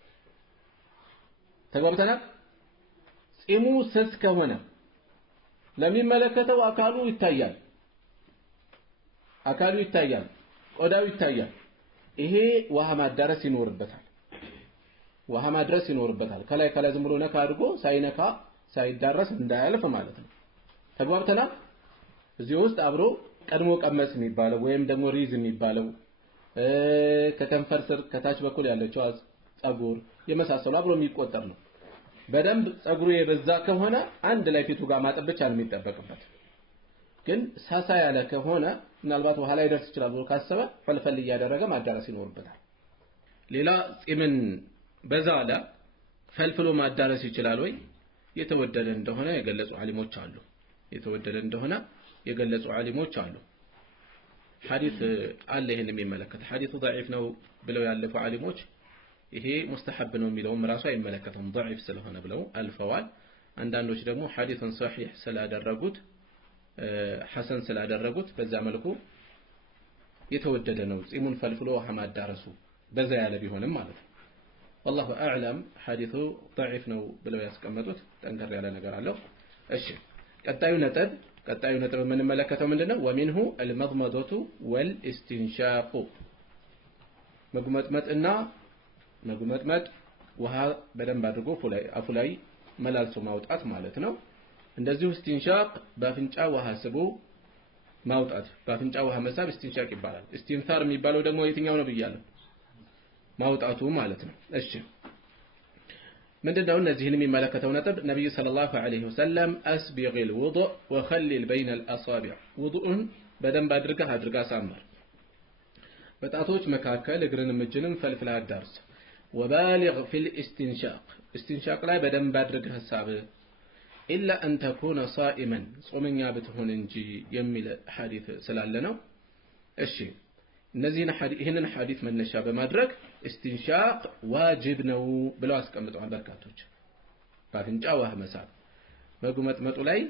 ተጓብተናል ጺሙ ስስ ከሆነ ለሚመለከተው አካሉ ይታያል ቆዳው ይታያል ይሄ ውሃ ማዳረስ ይኖርበታል ከላይ ዝም ብሎ ነካ አድርጎ ሳይዳረስ እንዳያልፍ ማለት ነው ተጓብተናል እዚህ ውስጥ አብሮ ቀድሞ ቀመስ የሚባለው ወይም ደግሞ ሪዝ የሚባለው ከከንፈር ስር ከታች በኩል ያለችው ጸጉር የመሳሰሉ አብሮ የሚቆጠር ነው በደንብ ጸጉሩ የበዛ ከሆነ አንድ ላይ ፊቱ ጋር ማጠብ ብቻ ነው የሚጠበቅበት ግን ሳሳ ያለ ከሆነ ምናልባት ውሃ ላይ ደርስ ይችላል ብሎ ካሰበ ፈልፈል እያደረገ ማዳረስ ይኖርበታል ሌላ ጺምን በዛላ ፈልፍሎ ማዳረስ ይችላል ወይ የተወደደ እንደሆነ የገለጹ ዓሊሞች አሉ ሐዲስ አለ ይሄን የሚመለከት ሐዲሱ ضعيف ነው ብለው ያለፉ ዓሊሞች ይሄ ሙስተሐብ ነው የሚለውም ራሱ አይመለከተም ضعيف ስለሆነ ብለው አልፈዋል አንዳንዶች ደግሞ ሐዲስን صحيح ስላደረጉት ሐሰን ስላደረጉት በዛ መልኩ የተወደደ ነው ጺሙን ፈልፍሎ ውሃ ማዳረሱ በዛ ያለ ቢሆንም ማለት ነው والله اعلم ሐዲሱ ضعيف ነው ብለው ያስቀመጡት ጠንከር ያለ ነገር አለው እሺ ቀጣዩ ነጥብ ምን መለከተው ምንድነው ومنه المضمضة والاستنشاق መጉመጥመጥ ውሃ በደንብ አድርጎ አፉ ላይ መላልሶ ማውጣት ማለት ነው እንደዚሁ እስቲንሻቅ በአፍንጫ ውሃ ስቦ ማውጣት በአፍንጫ ውሃ መሳብ እስቲንሻቅ ይባላል እስቲንሳር የሚባለው ደግሞ የትኛው ነው ብያለሁ ማውጣቱ ማለት ነው እሺ ምንድነው እነዚህን የሚመለከተው ነጥብ ነብዩ ሰለላሁ ዐለይሂ ወሰለም አስቢግል ውዱእ ወኸሊል በይነ الأصابع ውዱእን በደንብ አድርጋ ሳመር በጣቶች መካከል እግርንም እጅንም ፈልፍላ አዳርስ وبالغ في الاستنشاق ላይ በደንብ አድርገህ ሐሳብ إلا أن تكون صائما ጾመኛ ብትሆን እንጂ የሚል ሐዲስ ስላለ ነው እሺ ይህንን ሐዲስ መነሻ በማድረግ استنشاق ዋጅብ ነው ብለው አስቀምጠዋል በርካቶች በአፍንጫ ውሃ መሳብ መጉመጥመጡ ላይ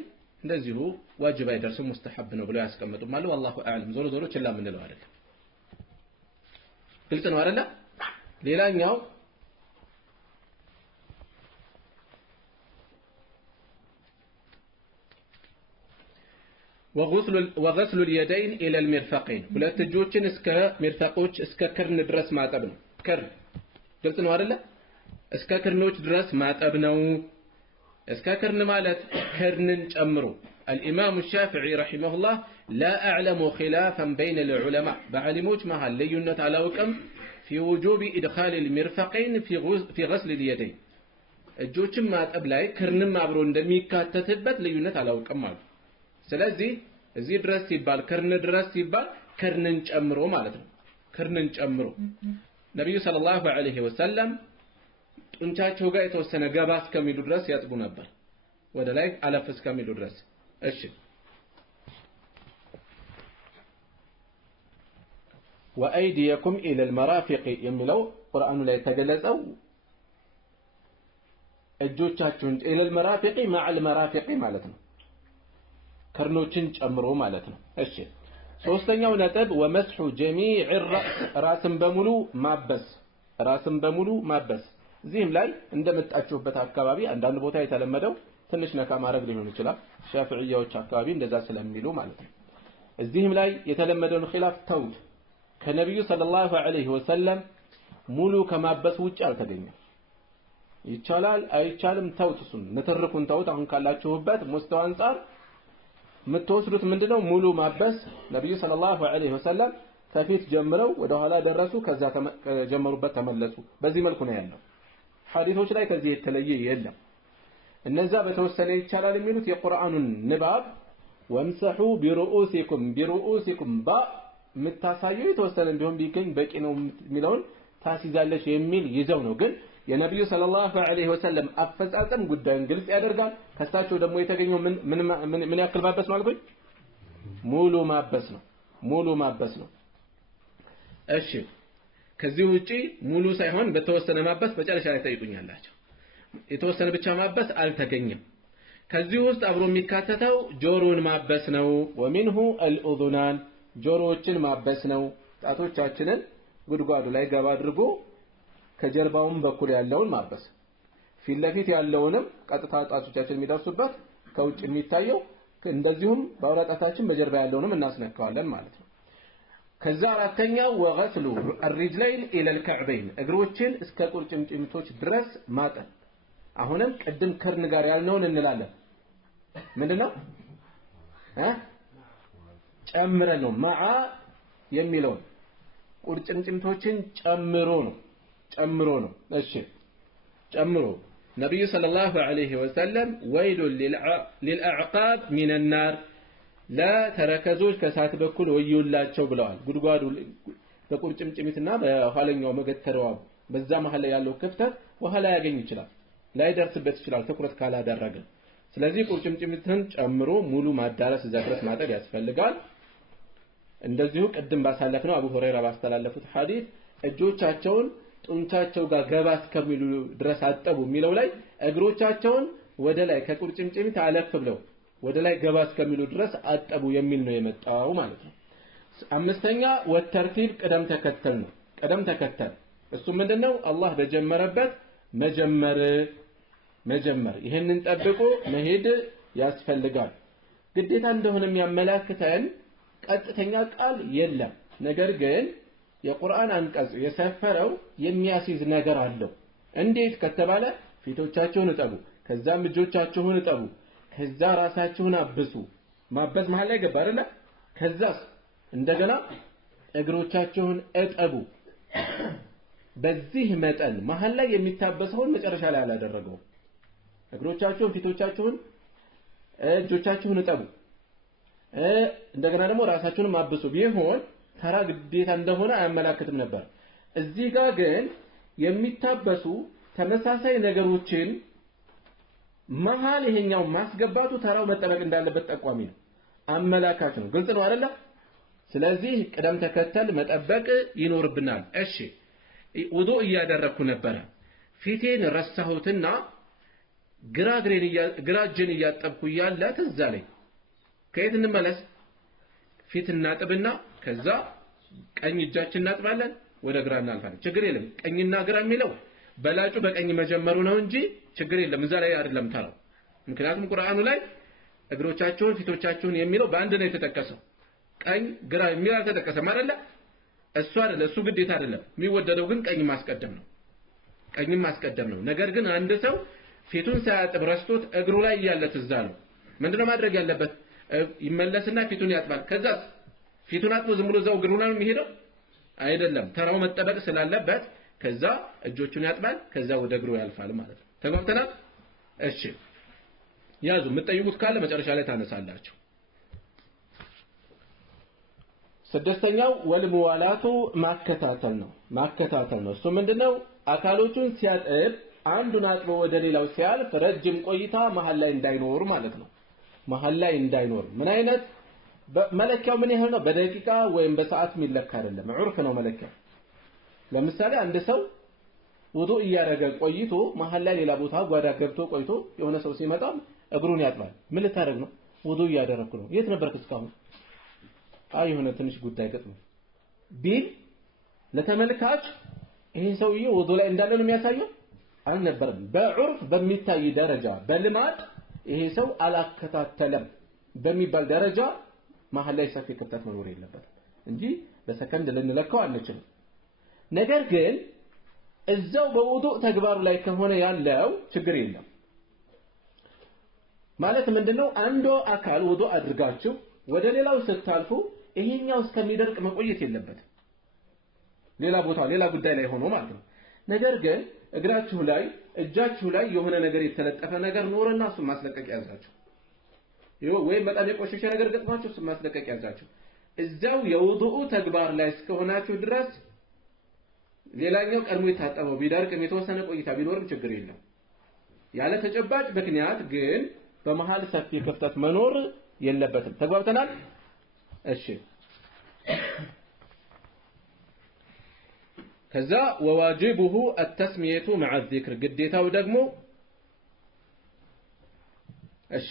እንደዚሁ ዋጅብ አይደርስም ሙስተሐብ ነው ብለው ያስቀምጡም አሉ والله اعلم ዞሮ ችላ ምንለው አይደለም ግልጽ ነው አይደል ሌላኛው وغسل اليدين الى المرفقين ሁለት እጆችን እስከ ሚርፈቆች እስከ ክርን ድረስ ማጠብ ነው ክር ግልጽ ነው አይደል እስከ ክርኖች ድረስ ማጠብ ነው እስከ ክርን ማለት ክርንን ጨምሮ الامام الشافعي رحمه الله لا اعلم خلافا بين العلماء بعلموች መሃል ልዩነት አላውቅም في وجوب ادخال المرفقين في غسل اليدين እጆችን ማጠብ ላይ ክርንም አብሮ እንደሚካተትበት ልዩነት አላውቅም ማለት ስለዚህ እዚህ ድረስ ሲባል ክርን ድረስ ሲባል ክርንን ጨምሮ ማለት ነው ክርንን ጨምሮ ነብዩ ሰለላሁ ዐለይሂ ወሰለም ጡንቻቸው ጋር የተወሰነ ገባ እስከሚሉ ድረስ ያጥቡ ነበር ወደ ላይ አለፍ እስከሚሉ ድረስ እሺ ወአይዲየኩም ኢለል መራፊቅ የሚለው ቁርአኑ ላይ ተገለጸው እጆቻችሁን ኢለል መራፊቅ ማዕል መራፊቅ ማለት ነው ከርኖችን ጨምሮ ማለት ነው እሺ ሶስተኛው ነጥብ ወመስሑ ጀሚዕ ራስን በሙሉ ማበስ እዚህም ላይ እንደመጣችሁበት አካባቢ አንዳንድ ቦታ የተለመደው ትንሽ ነካ ማድረግ ሊሆን ይችላል ሻፊዒያዎች አካባቢ እንደዛ ስለሚሉ ማለት ነው እዚህም ላይ የተለመደውን ኺላፍ ተውት ከነብዩ ሰለላሁ ዐለይሂ ወሰለም ሙሉ ከማበስ ውጭ አልተገኘም ይቻላል አይቻልም ተውት እሱን ንትርኩን ተውት አሁን ካላችሁበት ሙስተዋ አንፃር የምትወስዱት ምንድነው ሙሉ ማበስ ነብዩ ሰለላሁ ዐለይሂ ወሰለም ከፊት ጀምረው ወደ ኋላ ደረሱ ከዛ ጀመሩበት ተመለሱ በዚህ መልኩ ነው ያለው ሐዲሶች ላይ ከዚህ የተለየ የለም እነዛ በተወሰነ ይቻላል የሚሉት የቁርአኑን ንባብ ወምሰሑ ቢሩኡሲኩም ምታሳየው የተወሰነ ቢሆን ቢገኝ በቂ ነው የሚለውን ታሲዛለሽ የሚል ይዘው ነው ግን የነብዩ ሰለላሁ ዐለይሂ ወሰለም አፈጻጸም ጉዳዩን ግልጽ ያደርጋል ከሳቸው ደግሞ የተገኘው ምን ያክል ማበስ ማለት ነው ሙሉ ማበስ ነው እሺ ከዚህ ውጪ ሙሉ ሳይሆን በተወሰነ ማበስ መጨረሻ ላይ ጠይቁኛላችሁ የተወሰነ ብቻ ማበስ አልተገኘም ከዚህ ውስጥ አብሮ የሚካተተው ጆሮን ማበስ ነው ወሚንሁ አልኡዙናን ጆሮዎችን ማበስ ነው ጣቶቻችንን ጉድጓዱ ላይ ገባ አድርጎ ከጀርባውም በኩል ያለውን ማበስ ፊት ለፊት ያለውንም ቀጥታ ጣቶቻችን የሚደርሱበት ከውጭ የሚታየው እንደዚሁም በአውራጣታችን በጀርባ ያለውንም እናስነካዋለን ማለት ነው ከዛ አራተኛው ወገስሉ الرجلين الى الكعبين እግሮችን እስከ ቁርጭምጭሚቶች ድረስ ማጠብ አሁንም ቅድም ከርን ጋር ያልነውን እንላለን ምንድነው ጨምረ ነው ማዓ የሚለው ቁርጭምጭሚቶችን ጨምሮ ነው እሺ ጨምሮ ነብዩ ሰለላሁ ዐለይሂ ወሰለም ወይሉ للأعقاب من النار لا ተረከዞች ከሳት በኩል ወዩላቸው ብለዋል ጉድጓዱ በቁርጭምጭሚትና በኋለኛው መገተረዋ በዛ መሐል ላይ ያለው ክፍተት ወኋላ ያገኝ ይችላል ላይደርስበት ይችላል ትኩረት ካላደረገ ስለዚህ ቁርጭምጭሚትን ጨምሮ ሙሉ ማዳረስ እዛ ድረስ ማጠብ ያስፈልጋል እንደዚሁ ቅድም ባሳለፍነው አቡ ሁረይራ ባስተላለፉት ሐዲስ እጆቻቸውን ጡንቻቸው ጋር ገባ እስከሚሉ ድረስ አጠቡ የሚለው ላይ እግሮቻቸውን ወደ ላይ ከቁርጭምጭሚት አለፍ ብለው ወደ ላይ ገባ እስከሚሉ ድረስ አጠቡ የሚል ነው የመጣው ማለት ነው አምስተኛ ወተርቲብ ቀደም ተከተል እሱ ምንድነው አላህ በጀመረበት መጀመር ይሄንን ጠብቆ መሄድ ያስፈልጋል ግዴታ እንደሆነ የሚያመላክተን ቀጥተኛ ቃል የለም ነገር ግን የቁርአን አንቀጽ የሰፈረው የሚያስይዝ ነገር አለው እንዴት ከተባለ ፊቶቻችሁን እጠቡ ከዛም እጆቻችሁን እጠቡ ከዛ ራሳችሁን አብሱ ማበስ መሃል ላይ ገባ አይደል ከዛስ እንደገና እግሮቻችሁን እጠቡ በዚህ መጠን መሃል ላይ የሚታበሰውን መጨረሻ ላይ አላደረገው እግሮቻችሁን ፊቶቻችሁን እጆቻችሁን እጠቡ እንደገና ደግሞ ራሳችሁን አብሱ ቢሆን ተራ ግዴታ እንደሆነ አያመላክትም ነበር እዚህ ጋር ግን የሚታበሱ ተመሳሳይ ነገሮችን መሃል ይሄኛው ማስገባቱ ተራው መጠበቅ እንዳለበት ጠቋሚ ነው አመላካች ነው ግልጽ ነው አይደል ስለዚህ ቅደም ተከተል መጠበቅ ይኖርብናል እሺ ውዱእ እያደረኩ ነበር ፊቴን ረሳሁትና ግራጄን እያጠብኩ ያለ ትዝ አለኝ ከየት እንመለስ ፊትና ጥብና ከዛ ቀኝ እጃችን እናጥባለን ወደ ግራ እናልፋለን ችግር የለም ቀኝና ግራ የሚለው በላጩ በቀኝ መጀመሩ ነው እንጂ ችግር የለም እዛ ላይ አይደለም ተራው ምክንያቱም ቁርአኑ ላይ እግሮቻችሁን ፊቶቻችሁን የሚለው በአንድ ነው የተጠቀሰው ቀኝ ግራ የሚል አልተጠቀሰም አይደለ እሱ አይደለ እሱ ግዴታ አይደለም የሚወደደው ግን ቀኝ ማስቀደም ነው ነገር ግን አንድ ሰው ፊቱን ሳያጥብ ረስቶት እግሩ ላይ ያለ ትዝ አለው ምንድነው ማድረግ ያለበት ይመለስና ፊቱን ያጥባል ከዛስ ፊቱን አጥቦ ዝም ብሎ እዛው እግሩ ላይ የሚሄደው አይደለም ተራው መጠበቅ ስላለበት ከዛ እጆቹን ያጥባል ከዛ ወደ እግሩ ያልፋል ማለት ነው ተግባብተናል እሺ ያዙ የምትጠይቁት ካለ መጨረሻ ላይ ታነሳላችሁ ስድስተኛው ወልሙዋላቱ ማከታተል ነው እሱ ምንድነው አካሎቹን ሲያጥብ አንዱን አጥቦ ወደ ሌላው ሲያልፍ ረጅም ቆይታ መሃል ላይ እንዳይኖር ማለት ነው መሃል ላይ እንዳይኖር ምን አይነት መለኪያው ምን ያህል ነው? በደቂቃ ወይም በሰዓት የሚለካ አይደለም። ዑርፍ ነው መለኪያው። ለምሳሌ አንድ ሰው ውዱእ እያደረገ ቆይቶ መሀል ላይ ሌላ ቦታ ጓዳ ገብቶ ቆይቶ የሆነ ሰው ሲመጣ እግሩን ያጥባል። ምን ልታደርግ ነው? ውዱእ እያደረግኩ ነው። የት ነበርክ እስካሁን? አይ የሆነ ትንሽ ጉዳይ ገጥሞ ቢል ለተመልካች ይሄ ሰውዬ ውዱእ ላይ እንዳለ ነው የሚያሳየው አልነበረም። በዑርፍ በሚታይ ደረጃ በልማድ ይሄ ሰው አላከታተለም በሚባል ደረጃ መሀል ላይ ሰፊ ክፍተት መኖር የለበትም እንጂ በሰከንድ ልንለካው አንችልም። ነገር ግን እዛው በውዱእ ተግባሩ ላይ ከሆነ ያለው ችግር የለም። ማለት ምንድነው? አንዱ አካል ውዱእ አድርጋችሁ ወደ ሌላው ስታልፉ ይሄኛው እስከሚደርቅ መቆየት የለበትም። ሌላ ቦታ ሌላ ጉዳይ ላይ ሆኖ ማለት ነው። ነገር ግን እግራችሁ ላይ እጃችሁ ላይ የሆነ ነገር የተለጠፈ ነገር ኖርና እሱን ማስለቀቅ ያዛችሁ ወይም በጣም የቆሸሸ ነገር ገጥሟችሁ እሱን ማስለቀቅ ያዛችሁ እዛው የውዱእ ተግባር ላይ እስከሆናችሁ ድረስ ሌላኛው ቀድሞ የታጠበው ቢደርቅም የተወሰነ ቆይታ ቢኖርም ችግር የለም። ያለ ተጨባጭ ምክንያት ግን በመሃል ሰፊ ክፍተት መኖር የለበትም። ተግባብተናል? እሺ ከዛ ወዋጅቡሁ التسمية مع الذكر ግዴታው ደግሞ እሺ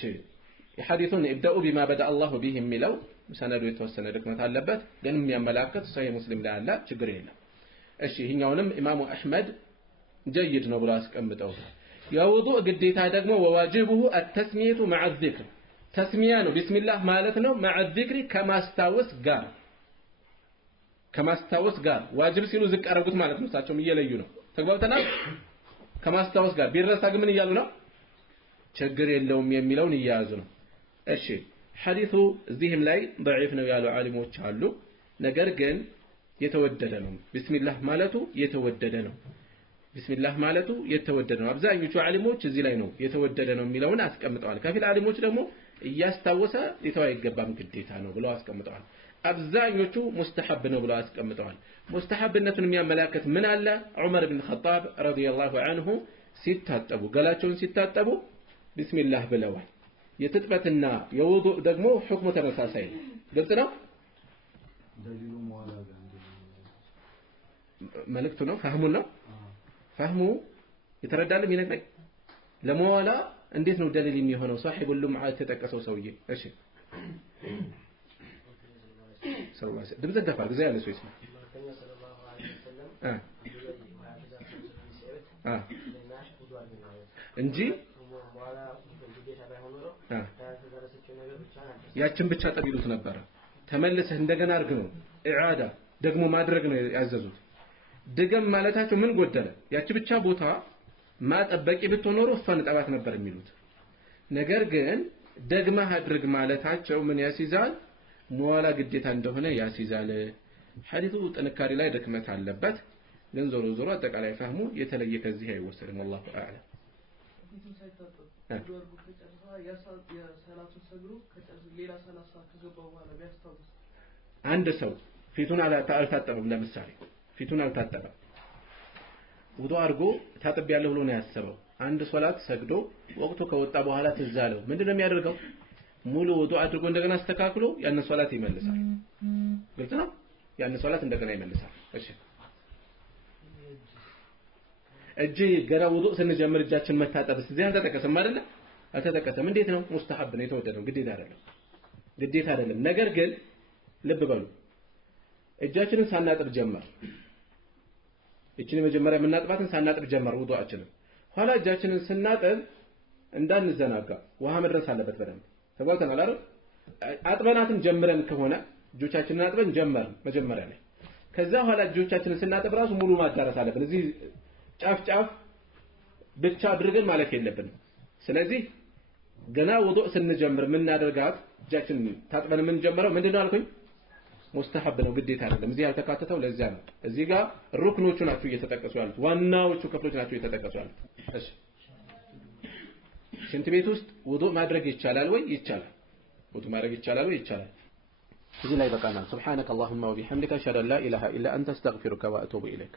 የሐዲሱን ابدأوا بما بدأ الله به የሚለው ሰነዱ የተወሰነ ድክመት አለበት ግን የሚያመላክት ሰሂህ ሙስሊም ላይ አለ ችግር የለም። እሺ ይሄኛውንም ኢማሙ አህመድ ጀይድ ነው ብሎ አስቀምጠው የውዱእ ግዴታ ደግሞ ወዋጅቡሁ التسمية مع الذكر ተስሚያ ነው ቢስሚላህ ማለት ነው مع الذكر ከማስታወስ ጋር ዋጅብ ሲሉ ዝቅ አረጉት ማለት ነው። እሳቸውም እየለዩ ነው። ተግባብተናል? ከማስታወስ ጋር ቢረሳ ግን ምን እያሉ ነው? ችግር የለውም የሚለውን እያያዙ ነው። እሺ ሐዲሱ እዚህም ላይ ضعيف ነው ያሉ ዓሊሞች አሉ። ነገር ግን የተወደደ ነው። ቢስሚላህ ማለቱ የተወደደ ነው። ቢስሚላህ ማለቱ የተወደደ ነው። አብዛኞቹ ዓሊሞች እዚህ ላይ ነው የተወደደ ነው የሚለውን አስቀምጠዋል። ከፊል ዓሊሞች ደግሞ እያስታወሰ ሊተው አይገባም ግዴታ ነው ብለው አስቀምጠዋል። አብዛኞቹ ሙስተሐብ ነው ብለው አስቀምጠዋል። ሙስተሐብነቱን የሚያመላክት ምን አለ? ዑመር ኢብኑ ኸጣብ ረዲየላሁ ዐንሁ ሲታጠቡ ገላቸውን ሲታጠቡ ቢስሚላህ ብለዋል። የትጥበትና የውዱእ ደግሞ ሁክሙ ተመሳሳይ ነው። ግልጽ ነው? መልእክቱ ነው ፈህሙ ነው ፈህሙ የተረዳልም ይነግረኝ ለመዋላ እንዴት ነው ደሊል የሚሆነው? صاحب اللمعة የተጠቀሰው ሰውዬ እሺ ሰለላሁ ዐለይሂ ድምጽ ደፋ ጊዜ ያለ ሰው ይስማ እንጂ ያችን ብቻ ጠቢሉት ነበር። ተመልሰህ እንደገና አርግ ነው ኢዓዳ ደግሞ ማድረግ ነው ያዘዙት። ድገም ማለታቸው ምን ጎደለ? ያቺ ብቻ ቦታ ማጠበቂ ብትኖር እሷን ጠባት ነበር የሚሉት። ነገር ግን ደግመህ አድርግ ማለታቸው ምን ያስይዛል? መዋላ ግዴታ እንደሆነ ያስይዛል። ሐዲሱ ጥንካሬ ላይ ድክመት አለበት። ግን ዞሮ ዞሮ አጠቃላይ ፈህሙ የተለየ ከዚህ አይወሰድም። والله اعلم አንድ ሰው ፊቱን አልታጠበም። ለምሳሌ ፊቱን አልታጠበም ውዱእ አድርጎ ታጥቤያለሁ ብሎ ነው ያሰበው። አንድ ሶላት ሰግዶ ወቅቱ ከወጣ በኋላ ትዝ አለው። ምንድነው የሚያደርገው? ሙሉ ውዱእ አድርጎ እንደገና አስተካክሎ ያን ሶላት ይመልሳል። ግልጽ ነው? ያን ሶላት እንደገና ይመልሳል። እሺ እጅ ገና ውዱእ ስንጀምር እጃችን መታጠብስ እዚህ አልተጠቀሰም አይደለ? አልተጠቀሰም። እንዴት ነው? ሙስተሐብ ነው፣ የተወደደ ነው፣ ግዴታ አይደለም። ነገር ግን ልብ በሉ እጃችንን ሳናጥብ ጀመር። እቺን መጀመሪያ የምናጥባትን ሳናጥብ ጀመር ውዱአችንን። ኋላ እጃችንን ስናጥብ እንዳንዘናጋ ውሃ መድረስ አለበት በደንብ ተጓልተናል አይደል? አጥበናትን ጀምረን ከሆነ እጆቻችንን አጥበን ጀመርን መጀመሪያ ላይ። ከዛ ኋላ እጆቻችንን ስናጥብ ራሱ ሙሉ ማዳረስ አለብን። እዚህ ጫፍ ብቻ አድርገን ማለት የለብንም። ስለዚህ ገና ውዱእ ስንጀምር የምናደርጋት እጃችንን ታጥበን የምንጀምረው ምንድነው አልኩኝ? ሙስተሐብ ነው፣ ግዴታ አይደለም። እዚህ ያልተካተተው ለዚያ ነው። እዚህ ጋር ሩክኖቹ ናቸው እየተጠቀሱ ያሉት፣ ዋናዎቹ ክፍሎች ናቸው እየተጠቀሱ ያሉት። እሺ ሽንት ቤት ውስጥ ውዱእ ማድረግ ይቻላል ወይ? ይቻላል። ውዱእ ማድረግ ይቻላል ወይ? ይቻላል። እዚህ ላይ በቃናል። ሱብሃነከ አላሁመ ወቢሐምዲከ አሽሀዱ አን ላ ኢላሃ ኢላ አንተ አስተግፊሩከ ወአቱቡ ኢለይክ።